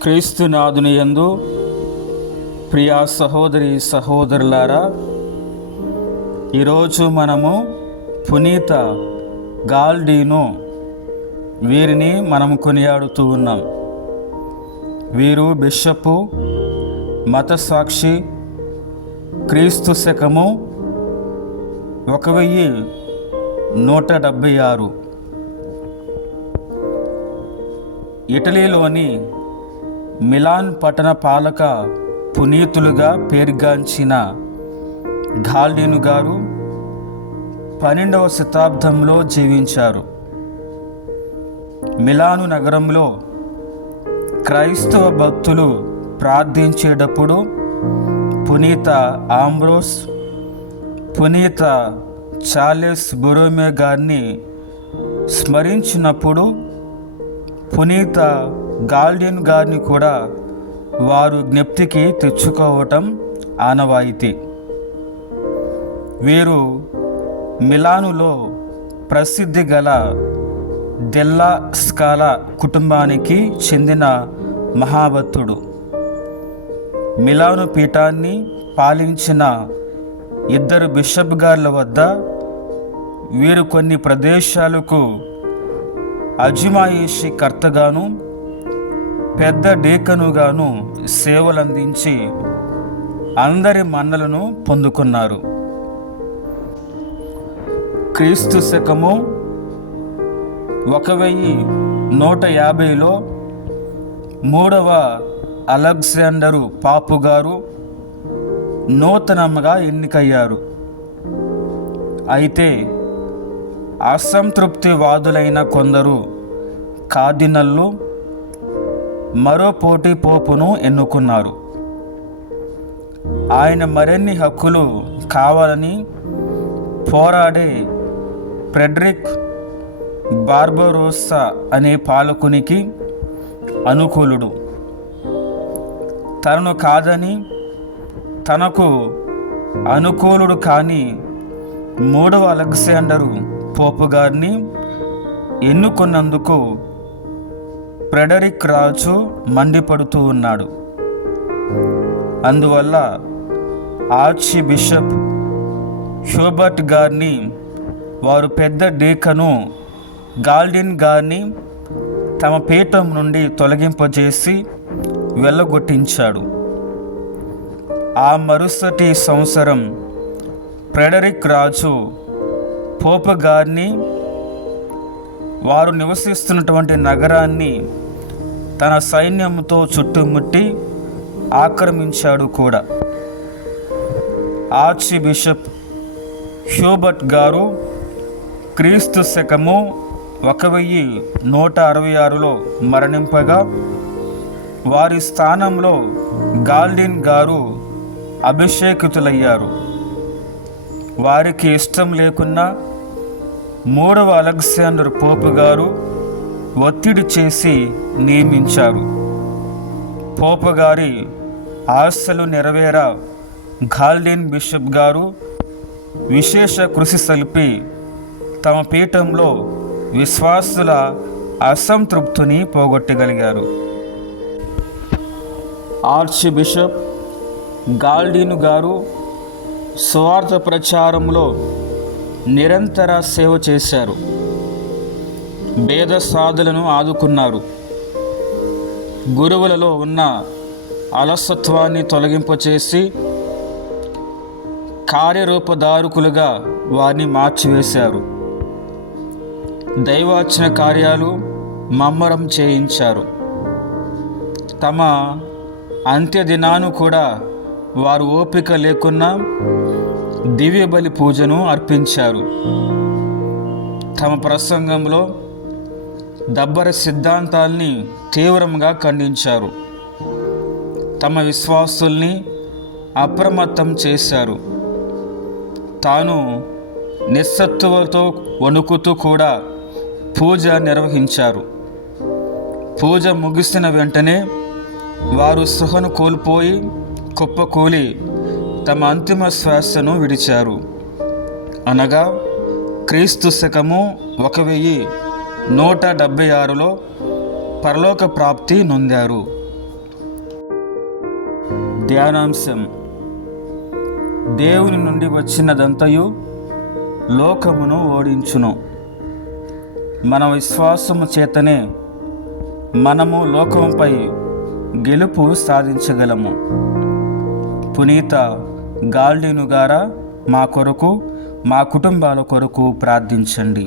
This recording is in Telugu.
క్రీస్తునాథుని యందు ప్రియా సహోదరి సహోదరులారా ఈరోజు మనము పునీత గాల్డీను వీరిని మనము కొనియాడుతూ ఉన్నాం. వీరు బిషపు మత సాక్షి క్రీస్తు శకము ఒక వెయ్యి నూట డెబ్భై ఆరు. ఇటలీలోని మిలాన్ పట్టణ పాలక పునీతులుగా పేరుగాంచిన గాల్డీను గారు పన్నెండవ శతాబ్దంలో జీవించారు. మిలాను నగరంలో క్రైస్తవ భక్తులు ప్రార్థించేటప్పుడు పునీత ఆంబ్రోస్ పునీత చార్లెస్ బొరోమే గారిని స్మరించినప్పుడు పునీత గాల్డెన్ గారిని కూడా వారు జ్ఞప్తికి తెచ్చుకోవటం ఆనవాయితీ. వీరు మిలానులో ప్రసిద్ధి గల దెల్లా స్కాల కుటుంబానికి చెందిన మహాభక్తుడు. మిలాను పీఠాన్ని పాలించిన ఇద్దరు బిషప్ గార్ల వద్ద వీరు కొన్ని ప్రదేశాలకు అజమాయిషి కర్తగాను పెద్ద డేకనుగాను సేవలందించి అందరి మన్నలను పొందుకున్నారు. క్రీస్తు శకము ఒక వెయ్యి నూట యాభైలో మూడవ అలెగ్జాండరు పాపు గారు నూతనంగా ఎన్నికయ్యారు. అయితే అసంతృప్తివాదులైన కొందరు కార్డినల్లు మరో పోటీ పోపును ఎన్నుకున్నారు. ఆయన మరిన్ని హక్కులు కావాలని పోరాడే ఫ్రెడరిక్ బార్బరోసా అనే పాలకునికి అనుకూలుడు. తనను కాదని తనకు అనుకూలుడు కాని మూడవ అలెగ్జాండరు పోపు గారిని ఎన్నుకున్నందుకు ఫ్రెడరిక్ రాజు మండిపడుతూ ఉన్నాడు. అందువల్ల ఆర్చి బిషప్ హ్యూబర్ట్ గారిని వారు పెద్ద డీకను గాల్డిన్ గారిని తమ పీఠం నుండి తొలగింపజేసి వెళ్ళగొట్టించాడు. ఆ మరుసటి సంవత్సరం ఫ్రెడరిక్ రాజు పోప గారిని వారు నివసిస్తున్నటువంటి నగరాన్ని తన సైన్యంతో చుట్టుముట్టి ఆక్రమించాడు కూడా. ఆర్చి బిషప్ హ్యూబర్ట్ గారు క్రీస్తు శకము ఒక వెయ్యి నూట అరవై ఆరులో మరణింపగా వారి స్థానంలో గాల్డిన్ గారు అభిషేకితులయ్యారు. వారికి ఇష్టం లేకున్నా మూడవ అలెగ్జాండర్ పోపు గారు ఒత్తిడి చేసి నియమించారు. పోపు గారి ఆశలు నెరవేర గాల్డిన్ బిషప్ గారు విశేష కృషి సలిపి తమ పీఠంలో విశ్వాసుల అసంతృప్తిని పోగొట్టగలిగారు. ఆర్చ్ బిషప్ గాల్డీను గారు స్వార్థ ప్రచారంలో నిరంతర సేవ చేశారు. భేద సాధులను ఆదుకున్నారు. గురువులలో ఉన్న అలసత్వాన్ని తొలగింపచేసి కార్యరూపదారుకులుగా వారిని మార్చివేశారు. దైవాచన కార్యాలు మమ్మరం చేయించారు. తమ అంత్యదినాను కూడా వారు ఓపిక లేకున్నా దివ్య బలి పూజను అర్పించారు. తమ ప్రసంగంలో దబ్బర సిద్ధాంతాల్ని తీవ్రంగా ఖండించారు. తమ విశ్వాసుల్ని అప్రమత్తం చేశారు. తాను నిస్సత్తువతో వణుకుతూ కూడా పూజ నిర్వహించారు. పూజ ముగిసిన వెంటనే వారు సుహను కోల్పోయి కుప్పకూలి తమ అంతిమ శ్వాసను విడిచారు. అనగా క్రీస్తు శకము ఒక వెయ్యి నూట డెబ్భై ఆరులో పరలోక ప్రాప్తి నొందారు. ధ్యానాంశం. దేవుని నుండి వచ్చినదంతయు లోకమును ఓడించును. మన విశ్వాసము చేతనే మనము లోకంపై గెలుపు సాధించగలము. పునీత గాల్డీను గారా మా కొరకు మా కుటుంబాల కొరకు ప్రార్థించండి.